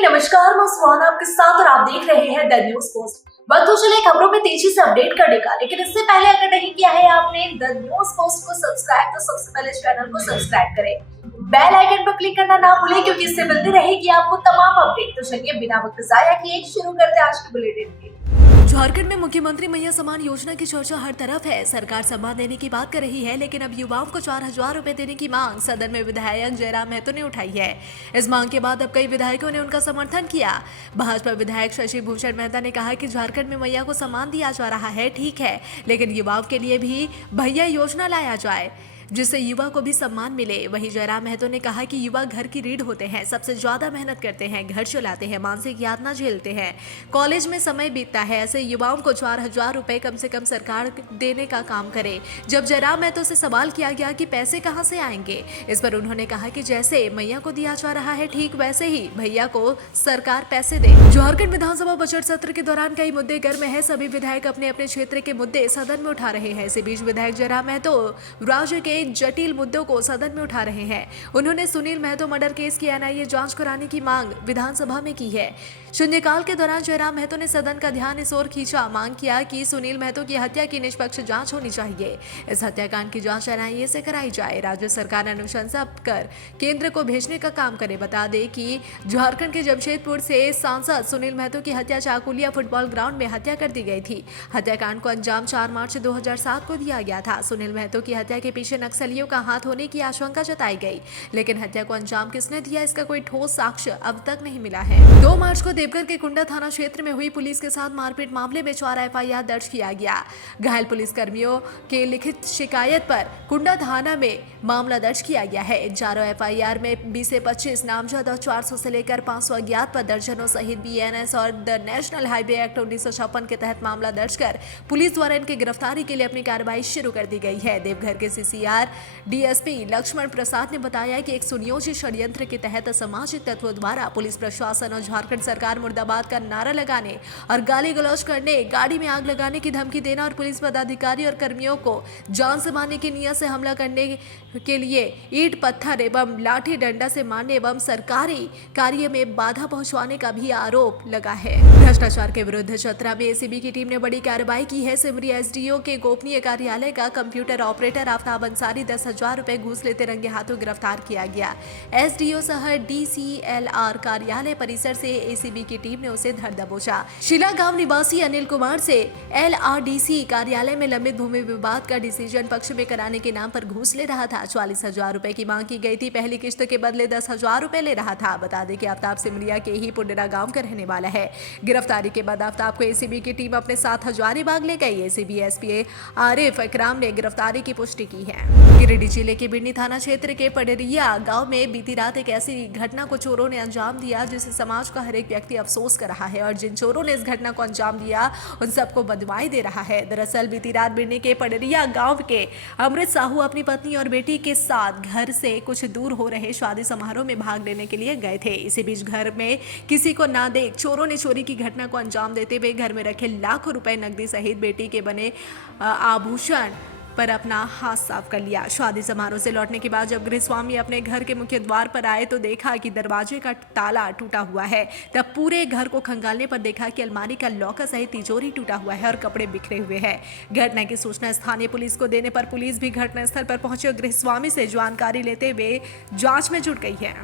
नमस्कार, मैं सुहाना आपके साथ और आप देख रहे हैं द न्यूज पोस्ट। वक्त तो चले खबरों में तेजी से अपडेट करने का, लेकिन इससे पहले अगर नहीं किया है आपने द न्यूज पोस्ट को सब्सक्राइब तो सबसे पहले चैनल को सब्सक्राइब करें, बेल आइकन पर क्लिक करना ना भूलें क्योंकि इससे मिलती रहेगी आपको तमाम अपडेट। तो चलिए बिना वक्त जाया किए शुरू करते हैं आज की बुलेटिन की। झारखंड में मुख्यमंत्री मैया सम्मान योजना की चर्चा हर तरफ है। सरकार सम्मान देने की बात कर रही है, लेकिन अब युवाओं को 4,000 रुपए देने की मांग सदन में विधायक जयराम महतो ने उठाई है। इस मांग के बाद अब कई विधायकों ने उनका समर्थन किया। भाजपा विधायक शशि भूषण मेहता ने कहा कि झारखंड में मैया को सम्मान दिया जा रहा है, ठीक है, लेकिन युवाओं के लिए भी भैया योजना लाया जाए जिससे युवा को भी सम्मान मिले। वहीं जयराम महतो ने कहा कि युवा घर की रीढ़ होते हैं, सबसे ज्यादा मेहनत करते हैं, घर चलाते हैं, मानसिक यातना झेलते हैं, कॉलेज में समय बीतता है। ऐसे युवाओं को 4,000 रुपए कम से कम सरकार देने का काम करे। जब जयराम महतो से सवाल किया गया कि पैसे कहां से आएंगे, इस पर उन्होंने कहा कि जैसे मैया को दिया जा रहा है, ठीक वैसे ही भैया को सरकार पैसे दे। झारखंड विधानसभा बजट सत्र के दौरान कई मुद्दे गर्म है। सभी विधायक अपने अपने क्षेत्र के मुद्दे सदन में उठा रहे हैं। इसी बीच विधायक जयराम महतो राज्य के जटिल मुद्दों को सदन में उठा रहे हैं। उन्होंने सुनील महतो मर्डर केस की एनआईए जांच कराने की मांग विधानसभा में की है। शून्यकाल के दौरान जयराम महतो ने सदन का ध्यान इस ओर खींचा, मांग किया कि सुनील महतो की हत्या की निष्पक्ष जांच होनी चाहिए। इस हत्याकांड की जांच एनआईए से कराई जाए। राज्य सरकार अनुशंसा कर केंद्र को भेजने का काम करे। बता दें कि झारखंड के जमशेदपुर से सांसद सुनील महतो की हत्या चाकुलिया फुटबॉल ग्राउंड में हत्या कर दी गई थी। हत्याकांड को अंजाम 4 मार्च 2007 को दिया गया था। सुनील महतो की हत्या के पीछे नक्सलियों का हाथ होने की आशंका जताई गई, लेकिन हत्या को अंजाम किसने दिया, इसका कोई ठोस साक्ष्य अब तक नहीं मिला है। 2 मार्च को देवघर के कुंडा थाना क्षेत्र में हुई पुलिस के साथ मारपीट मामले में 4 एफआईआर दर्ज किया गया। घायल पुलिस कर्मियों के लिखित शिकायत पर कुंडा थाना में मामला दर्ज किया गया है। इन 4 एफआईआर में 20 से 25 नामजद और 400 से लेकर 500 अज्ञात पर दर्जनों सहित बीएनएस और द नेशनल हाईवे एक्ट 1956 के तहत मामला दर्ज कर पुलिस द्वारा इनकी गिरफ्तारी के लिए अपनी कार्रवाई शुरू कर दी गई है। देवघर के सीसीआर डीएसपी लक्ष्मण प्रसाद ने बताया कि एक सुनियोजित षड्यंत्र के तहत असामाजिक तत्वों द्वारा पुलिस प्रशासन और झारखंड सरकार मुर्दाबाद का नारा लगाने और गाली गलौज करने, गाड़ी में आग लगाने की धमकी देना और पुलिस पदाधिकारी और कर्मियों को जान से मारने की नियत से हमला करने के लिए ईंट पत्थर एवं लाठी डंडा से मारने एवं सरकारी कार्य में बाधा पहुंचाने का भी आरोप लगा है। भ्रष्टाचार के विरुद्ध चतरा में एसीबी की टीम ने बड़ी कार्रवाई की है। सिमरी एसडीओ के गोपनीय कार्यालय का कंप्यूटर ऑपरेटर आफ्ताब अंसारी 10,000 रुपए घूस लेते रंगे हाथों गिरफ्तार किया गया। एसडीओ सह डीसीएलआर कार्यालय परिसर से एसीबी की टीम ने उसे धर दबोचा। शिला गांव निवासी अनिल कुमार से एलआरडीसी कार्यालय में लंबित भूमि विवाद का डिसीजन पक्ष में कराने के नाम पर घूस ले रहा था। 44,000 रुपए की मांग की गई थी। पहली किस्त के बदले 10,000 रुपए ले रहा था। बता दें कि आफ्ताब सिमरिया के ही पुंडरा गांव का रहने वाला है। गिरफ्तारी के बाद आफ्ताब को एसीबी की टीम अपने साथ हजारीबाग ले गई। एसीबी एसपी आरिफ इकराम ने गिरफ्तारी की पुष्टि की है। गिरिडीह जिले के बिरनी थाना क्षेत्र के पडरिया गांव में बीती रात एक ऐसी घटना को चोरों ने अंजाम दिया जिसे समाज का हर एक व्यक्ति अफसोस कर रहा है और जिन चोरों ने इस घटना को अंजाम दिया उन सबको बदवाई दे रहा है। दरअसल बीती रात बिरनी के पडरिया गांव के अमृत साहू अपनी पत्नी और बेटी के साथ घर से कुछ दूर हो रहे शादी समारोह में भाग लेने के लिए गए थे। इसी बीच घर में किसी को ना देख चोरों ने चोरी की घटना को अंजाम देते हुए घर में रखे लाखों रुपए नकदी सहित बेटी के बने आभूषण पर अपना हाथ साफ कर लिया। शादी समारोह से लौटने के बाद जब गृहस्वामी अपने घर के मुख्य द्वार पर आए तो देखा कि दरवाजे का ताला टूटा हुआ है। तब पूरे घर को खंगालने पर देखा कि अलमारी का लॉकर सहित तिजोरी टूटा हुआ है और कपड़े बिखरे हुए हैं। घटना की सूचना स्थानीय पुलिस को देने पर पुलिस भी घटनास्थल पर पहुंचे और गृहस्वामी से जानकारी लेते हुए जांच में जुट गई है।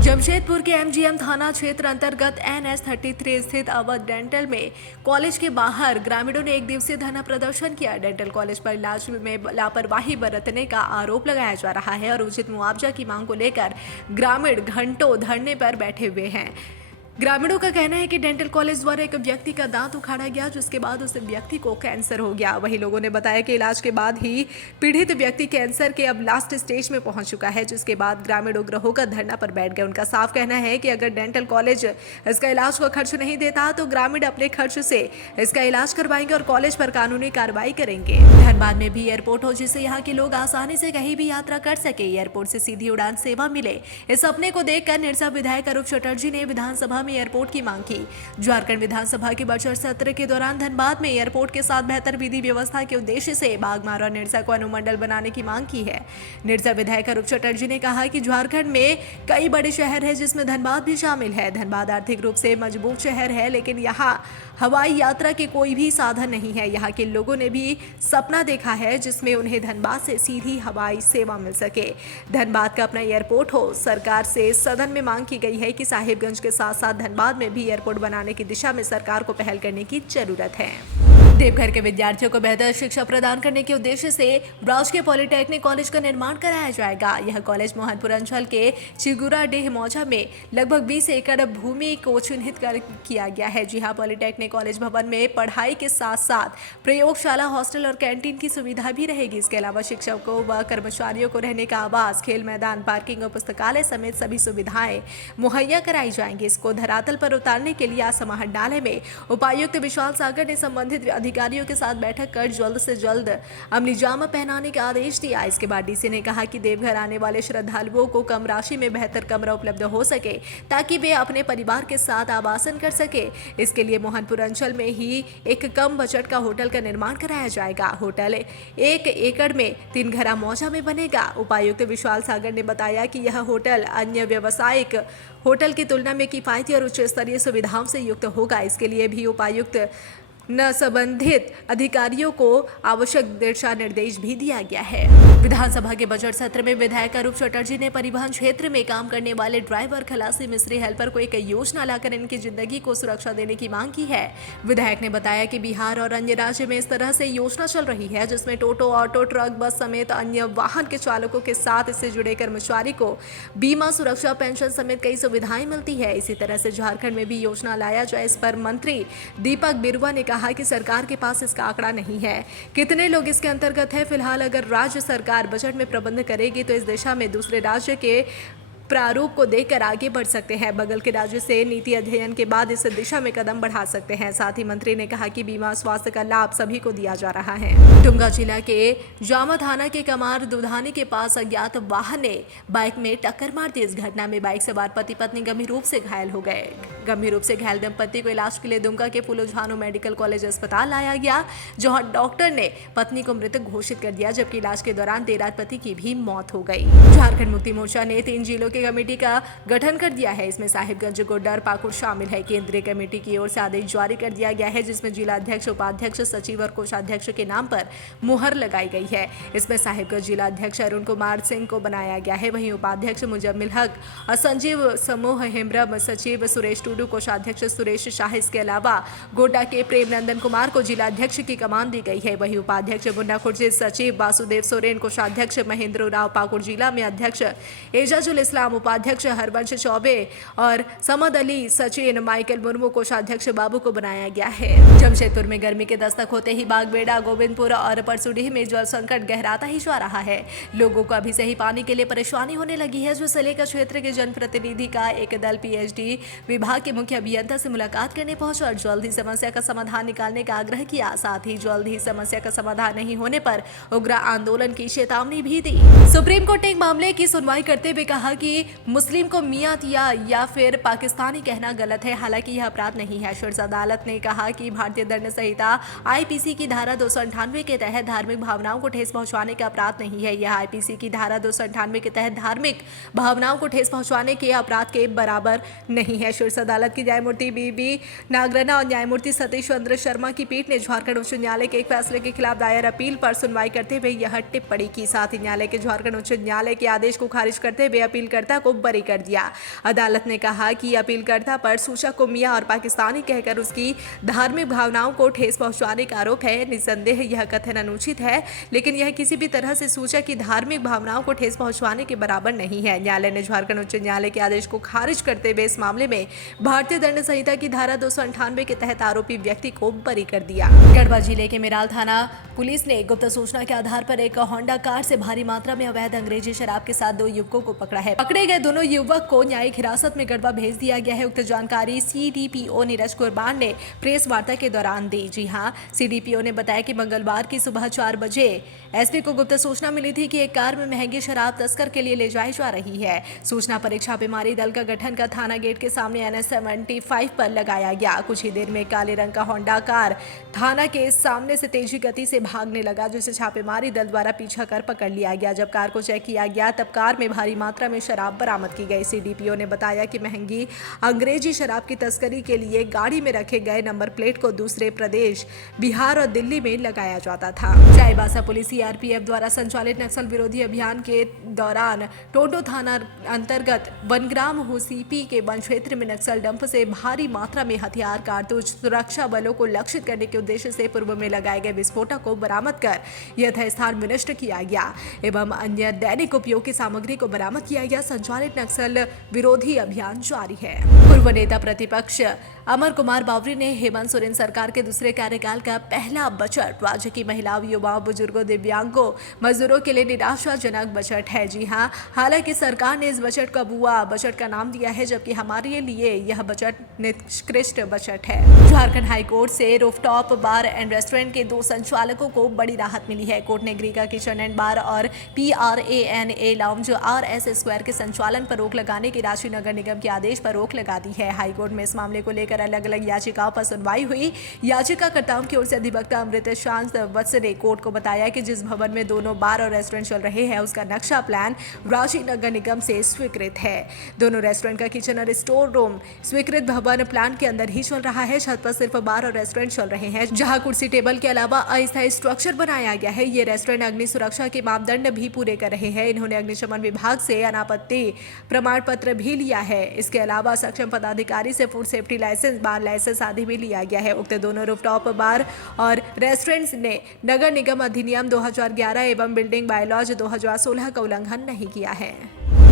जमशेदपुर के एमजीएम थाना क्षेत्र अंतर्गत NH 33 स्थित अवध डेंटल में कॉलेज के बाहर ग्रामीणों ने एक दिवसीय धरना प्रदर्शन किया। डेंटल कॉलेज पर इलाज में लापरवाही बरतने का आरोप लगाया जा रहा है और उचित मुआवजा की मांग को लेकर ग्रामीण घंटों धरने पर बैठे हुए हैं। ग्रामीणों का कहना है कि डेंटल कॉलेज द्वारा एक व्यक्ति का दांत उखाड़ा गया जिसके बाद उस व्यक्ति को कैंसर हो गया। वहीं लोगों ने बताया कि इलाज के बाद ही पीड़ित व्यक्ति कैंसर के अब लास्ट स्टेज में पहुंच चुका है, जिसके बाद ग्रामीण उग्र होकर धरना पर बैठ गए। उनका साफ कहना है कि अगर डेंटल कॉलेज इसका इलाज का खर्च नहीं देता तो ग्रामीण अपने खर्च से इसका इलाज करवाएंगे और कॉलेज पर कानूनी कार्रवाई करेंगे। धनबाद में भी एयरपोर्ट हो जिससे यहाँ के लोग आसानी से कहीं भी यात्रा कर सके, एयरपोर्ट से सीधी उड़ान सेवा मिले। इस सपने को देखकर निरसा विधायक अरूप चटर्जी ने विधानसभा में एयरपोर्ट की मांग की। झारखंड विधानसभा के बजट सत्र के दौरान धनबाद में एयरपोर्ट के साथ बेहतर विधि व्यवस्था के उद्देश्य से बागमारा और निरसा को अनुमंडल बनाने की मांग की है। निरसा विधायक अरूप चटर्जी ने कहा कि झारखंड में कई बड़े शहर है जिसमें धनबाद भी शामिल है। धनबाद आर्थिक रूप से मजबूत शहर है, लेकिन यहाँ हवाई यात्रा के कोई भी साधन नहीं है। यहाँ के लोगों ने भी सपना देखा है जिसमें उन्हें धनबाद से सीधी हवाई सेवा मिल सके। धनबाद का अपना एयरपोर्ट हो। सरकार से सदन में मांग की गई है कि साहिबगंज के साथ साथ धनबाद में भी एयरपोर्ट बनाने की दिशा में सरकार को पहल करने की जरूरत है। देवघर के विद्यार्थियों को बेहतर शिक्षा प्रदान करने के उद्देश्य से राजकीय पॉलिटेक्निक कॉलेज का निर्माण कराया जाएगा। यह कॉलेज मोहनपुर अंचल के चिगुराडीह मौजा में लगभग 20 एकड़ भूमि को चिन्हित किया गया है। जी हां, पॉलिटेक्निक कॉलेज भवन में पढ़ाई के साथ साथ प्रयोगशाला, हॉस्टल और कैंटीन की सुविधा भी रहेगी। इसके अलावा शिक्षकों व कर्मचारियों को रहने का आवास, खेल मैदान, पार्किंग और पुस्तकालय समेत सभी सुविधाएं मुहैया कराई जाएंगी। इसको धरातल पर उतारने के लिए आज समाहरणालय में उपायुक्त विशाल सागर ने संबंधित अधिकारियों के साथ बैठक कर जल्द से जल्द अमली जामा पहनाने का आदेश दिया। इसके बाद डीसी ने कहा कि देवघर आने वाले श्रद्धालुओं को कम राशि में बेहतर कमरा उपलब्ध हो सके ताकि वे अपने परिवार के साथ आवासन कर सके। इसके लिए मोहनपुर अंचल में ही एक कम बजट का होटल का निर्माण कराया जाएगा। होटल 1 एकड़ में 3 घरा मौजा में बनेगा। उपायुक्त विशाल सागर ने बताया कि यह होटल अन्य व्यावसायिक होटल की तुलना में किफायती और उच्च स्तरीय सुविधाओं से युक्त होगा। इसके लिए भी उपायुक्त न संबंधित अधिकारियों को आवश्यक दिशा निर्देश भी दिया गया है। विधानसभा के बजट सत्र में विधायक अरूप चटर्जी ने परिवहन क्षेत्र में काम करने वाले ड्राइवर, खलासी, मिस्त्री, हेल्पर को एक योजना लाकर इनकी जिंदगी को सुरक्षा देने की मांग की है। विधायक ने बताया कि बिहार और अन्य राज्य में इस तरह से योजना चल रही है जिसमें टोटो, ऑटो, ट्रक, बस समेत अन्य वाहन के चालकों के साथ इससे जुड़े कर्मचारी को बीमा, सुरक्षा, पेंशन समेत कई सुविधाएं मिलती है। इसी तरह से झारखंड में भी योजना लाया जाए। इस पर मंत्री दीपक बिरुवा ने कहा कि सरकार के पास इसका आंकड़ा नहीं है, कितने लोग इसके अंतर्गत है। फिलहाल अगर राज्य सरकार बजट में प्रबंध करेगी तो इस दिशा में दूसरे राज्य के प्रारूप को देखकर आगे बढ़ सकते हैं। बगल के राज्य से नीति अध्ययन के बाद इस दिशा में कदम बढ़ा सकते हैं। साथ ही मंत्री ने कहा कि बीमा स्वास्थ्य का लाभ सभी को दिया जा रहा है। दुमका जिला के जामा थाना के कमार दुधानी के पास अज्ञात वाहन ने बाइक में टक्कर मार दी। इस घटना में बाइक सवार पति पत्नी गंभीर रूप से घायल हो गए। गंभीर रूप से घायल दंपति को इलाज के लिए दुमका के फुलोझानो मेडिकल कॉलेज अस्पताल लाया गया, जहां डॉक्टर ने पत्नी को मृतक घोषित कर दिया, जबकि इलाज के दौरान देर रात पति की भी मौत हो गई। झारखंड मुक्ति मोर्चा ने 3 जिलों कमेटी का गठन कर दिया है। इसमें साहिबगंज, गोड्डा और पाकुड़ शामिल है। केंद्रीय कमेटी की ओर से आदेश जारी कर दिया गया है जिसमें जिला अध्यक्ष, उपाध्यक्ष, सचिव और कोषाध्यक्ष के नाम पर मुहर लगाई गई है। इसमें साहिबगंज जिला अध्यक्ष अरुण कुमार सिंह को बनाया गया है। वहीं उपाध्यक्ष मुजम्मिल हक और संजीव समूह हेम्ब्रम, सचिव सुरेश टूडू, कोषाध्यक्ष सुरेश शाह। इसके अलावा गोड्डा के प्रेम नंदन कुमार को जिला अध्यक्ष की कमान दी गई है। वहीं उपाध्यक्ष मुन्ना खुर्शीद, सचिव वासुदेव सोरेन, कोषाध्यक्ष महेंद्र राव पाकुड़ जिला में, अध्यक्ष एजाजुल इस्लाम, उपाध्यक्ष हरवंश चौबे और समद अली, सचिन, माइकल मुर्मू, कोषाध्यक्ष बाबू को बनाया गया है। जमशेदपुर में गर्मी के दस्तक होते ही बागबेड़ा, गोविंदपुर और परसुडीह में जल संकट गहराता ही जा रहा है। लोगों को अभी से ही पानी के लिए परेशानी होने लगी है। जिसे लेकर क्षेत्र के जनप्रतिनिधि का एक दल पीएचडी विभाग के मुख्य अभियंता से मुलाकात करने पहुंचा और जल्द ही समस्या का समाधान निकालने का आग्रह किया। साथ ही जल्द ही समस्या का समाधान नहीं होने पर उग्र आंदोलन की चेतावनी भी दी। सुप्रीम कोर्ट ने एक मामले की सुनवाई करते हुए कहा कि मुस्लिम को मियां तिया या फिर पाकिस्तानी कहना गलत है। हालांकि यह अपराध नहीं है। शीर्ष अदालत ने कहा कि भारतीय दंड संहिता आईपीसी की धारा 298 के तहत धार्मिक भावनाओं को ठेस पहुंचाने का अपराध नहीं है। यह आईपीसी की धारा 298 के तहत धार्मिक भावनाओं को ठेस पहुंचाने के अपराध के बराबर नहीं है। शीर्ष अदालत की न्यायमूर्ति बीबी नागरना और न्यायमूर्ति सतीश चंद्र शर्मा की पीठ ने झारखंड उच्च न्यायालय के एक फैसले के खिलाफ दायर अपील पर सुनवाई करते हुए यह टिप्पणी की। साथ ही न्यायालय के झारखंड उच्च न्यायालय के आदेश को खारिज करते हुए अपीलकर्ता को बरी कर दिया। अदालत ने कहा कि अपीलकर्ता पर सूचक को मियां और पाकिस्तानी कहकर उसकी धार्मिक भावनाओं को ठेस पहुंचाने का आरोप है। निसंदेह यह कथन अनुचित है, लेकिन यह किसी भी तरह से सूचक की धार्मिक भावनाओं को ठेस पहुंचाने के बराबर नहीं है। न्यायालय ने झारखंड उच्च न्यायालय के आदेश को खारिज करते हुए इस मामले में भारतीय दंड संहिता की धारा 298 के तहत आरोपी व्यक्ति को बरी कर दिया। गढ़वा जिले के मेराल थाना पुलिस ने गुप्त सूचना के आधार पर एक होंडा कार से भारी मात्रा में अवैध अंग्रेजी शराब के साथ 2 युवकों को पकड़ा है। पकड़े गए दोनों युवक को न्यायिक हिरासत में गढ़वा भेज दिया गया है। उक्त जानकारी सीडीपीओ नीरज कुर्बान ने प्रेस वार्ता के दौरान दी। जी हां, सीडीपीओ ने बताया कि मंगलवार की सुबह 4 बजे एसपी को गुप्त सूचना मिली थी कि एक कार में महंगी शराब तस्कर के लिए ले जाई जा रही है। सूचना पर एक छापेमारी दल का गठन कर थाना गेट के सामने NH-75 पर लगाया गया। कुछ ही देर में काले रंग का होंडा कार थाना के सामने से तेजी गति से भागने लगा, जिसे छापेमारी दल द्वारा पीछा कर पकड़ लिया गया। जब कार को चेक किया गया तब कार में भारी मात्रा में शराब बरामद की गई। सीडीपीओ ने बताया कि महंगी अंग्रेजी शराब की तस्करी के लिए गाड़ी में रखे गए नंबर प्लेट को दूसरे प्रदेश बिहार और दिल्ली में लगाया जाता था। चाईबासा पुलिस सीआरपीएफ द्वारा संचालित नक्सल विरोधी अभियान के दौरान टोटो थाना अंतर्गत वनग्राम हुसीपी के वन क्षेत्र में नक्सल डंप से भारी मात्रा में हथियार, कारतूस, सुरक्षा बलों को लक्षित करने के उद्देश्य से पूर्व में लगाए गए विस्फोटक को बरामद कर यथास्थान विनष्ट किया गया एवं अन्य दैनिक उपयोग की सामग्री को बरामद किया गया। संचालित नक्सल विरोधी अभियान जारी है। पूर्व नेता प्रतिपक्ष अमर कुमार बावरी ने हेमंत सोरेन सरकार के दूसरे कार्यकाल का पहला बजट राज्य की महिलाओं, युवाओं, बुजुर्गों, दिव्यांगों, मजदूरों के लिए निराशाजनक बजट है। जी हां, हालांकि सरकार ने इस बजट को बुआ बजट का नाम दिया है, जबकि हमारे लिए यह बजट निकृष्ट बजट है। झारखंड हाईकोर्ट से रूफटॉप बार एंड रेस्टोरेंट के 2 संचालकों को बड़ी राहत मिली है। कोर्ट ने ग्रीका किचन एंड बार और PRANA लाउंज RS स्क्वायर के संचालन पर रोक लगाने की रांची नगर निगम के आदेश पर रोक लगा दी है। हाईकोर्ट में इस मामले को लेकर अलग अलग याचिकाओं पर सुनवाई हुई। याचिकाकर्ताओं की ओर से अधिवक्ता अमृत शांत वत्स ने कोर्ट को बताया कि जिस भवन में दोनों बार और रेस्टोरेंट चल रहे हैं उसका नक्शा प्लान रांची नगर निगम से स्वीकृत है। दोनों रेस्टोरेंट का किचन और स्टोर रूम स्वीकृत भवन प्लान के अंदर ही चल रहा है। छत पर सिर्फ बार और रेस्टोरेंट चल रहे हैं, जहां कुर्सी टेबल के अलावा अस्थायी स्ट्रक्चर बनाया गया है। ये रेस्टोरेंट अग्नि सुरक्षा के मापदंड भी पूरे कर रहे हैं। इन्होंने अग्निशमन विभाग से अनापत्ति प्रमाण पत्र भी लिया है। इसके अलावा सक्षम पदाधिकारी से फूड सेफ्टी लाइसेंस, बार लाइसेंस आदि भी लिया गया है। उक्त दोनों रूफटॉप बार और रेस्टोरेंट्स ने नगर निगम अधिनियम 2011 एवं बिल्डिंग बायलॉज 2016 का उल्लंघन नहीं किया है।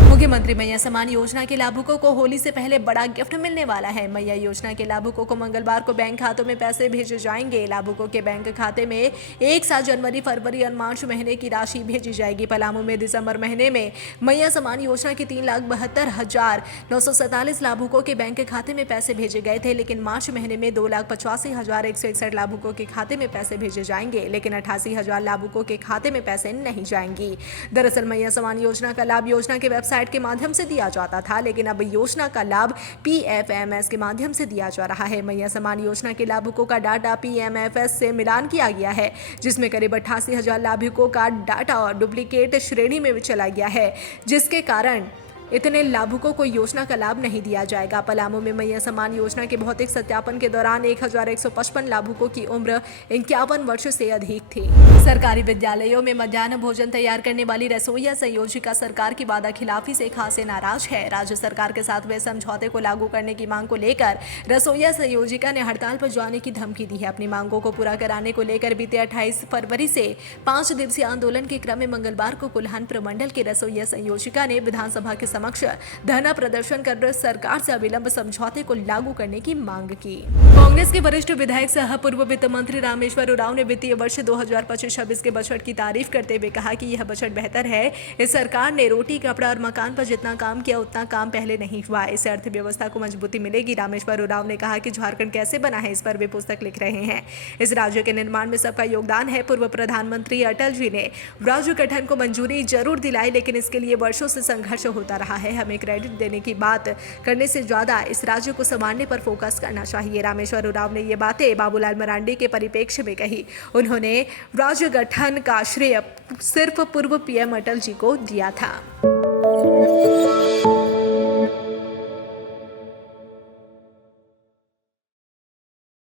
मुख्यमंत्री मैया सम्मान योजना के लाभुकों को होली से पहले बड़ा गिफ्ट मिलने वाला है। मैया योजना के लाभुकों को मंगलवार को बैंक खातों में पैसे भेजे जाएंगे। लाभुकों के बैंक खाते में एक साथ जनवरी, फरवरी और मार्च महीने की राशि भेजी जाएगी। पलामू में दिसंबर महीने में मैया सम्मान योजना के 3,72,947 लाभुकों के बैंक खाते में पैसे भेजे गए थे, लेकिन मार्च महीने में 2,85,161 लाभुकों के खाते में पैसे भेजे जाएंगे, लेकिन 88,000 लाभुकों के खाते में पैसे नहीं जाएंगी। दरअसल मैया सम्मान योजना का लाभ योजना के वेबसाइट के माध्यम से दिया जाता था, लेकिन अब योजना का लाभ PFMS के माध्यम से दिया जा रहा है। मैया सम्मान योजना के लाभुकों का डाटा PMFS से मिलान किया गया है, जिसमें करीब 88,000 लाभुकों का डाटा और डुप्लीकेट श्रेणी में चला गया है, जिसके कारण इतने लाभुकों को योजना का लाभ नहीं दिया जाएगा। पलामू में मैया सम्मान योजना के भौतिक सत्यापन के दौरान 1,155 लाभुकों की उम्र 51 वर्ष से अधिक थी। सरकारी विद्यालयों में मध्याह्न भोजन तैयार करने वाली रसोइया संयोजिका सरकार की वादा खिलाफी से खासे नाराज है। राज्य सरकार के साथ हुए समझौते को लागू करने की मांग को लेकर रसोइया संयोजिका ने हड़ताल पर जाने की धमकी दी है। अपनी मांगों को पूरा कराने को लेकर बीते 28 फरवरी से 5 दिवसीय आंदोलन के क्रम में मंगलवार को कुल्हान प्रमंडल के रसोइया संयोजिका ने विधानसभा के समक्ष धरना प्रदर्शन कर सरकार से अविलंब समझौते को लागू करने की मांग की। कांग्रेस के वरिष्ठ विधायक सह पूर्व वित्त मंत्री रामेश्वर उरांव ने वित्तीय वर्ष 2025-26 के बजट की तारीफ करते हुए कहा कि यह बजट बेहतर है। इस सरकार ने रोटी, कपड़ा और मकान पर जितना काम किया उतना काम पहले नहीं हुआ। इससे अर्थव्यवस्था को मजबूती मिलेगी। रामेश्वर उरांव ने कहा कि झारखंड कैसे बना है, इस पर वे पुस्तक लिख रहे हैं। इस राज्य के निर्माण में सबका योगदान है। पूर्व प्रधानमंत्री अटल जी ने राज्य गठन को मंजूरी जरूर दिलाई, लेकिन इसके लिए वर्षों से संघर्ष होता रहा है। हमें क्रेडिट देने की बात करने से ज्यादा इस राज्य को संभालने पर फोकस करना चाहिए। रामेश्वर उरांव ने ये बातें बाबूलाल मरांडी के परिप्रेक्ष्य में कही। उन्होंने राज्य गठन का श्रेय सिर्फ पूर्व PM अटल जी को दिया था।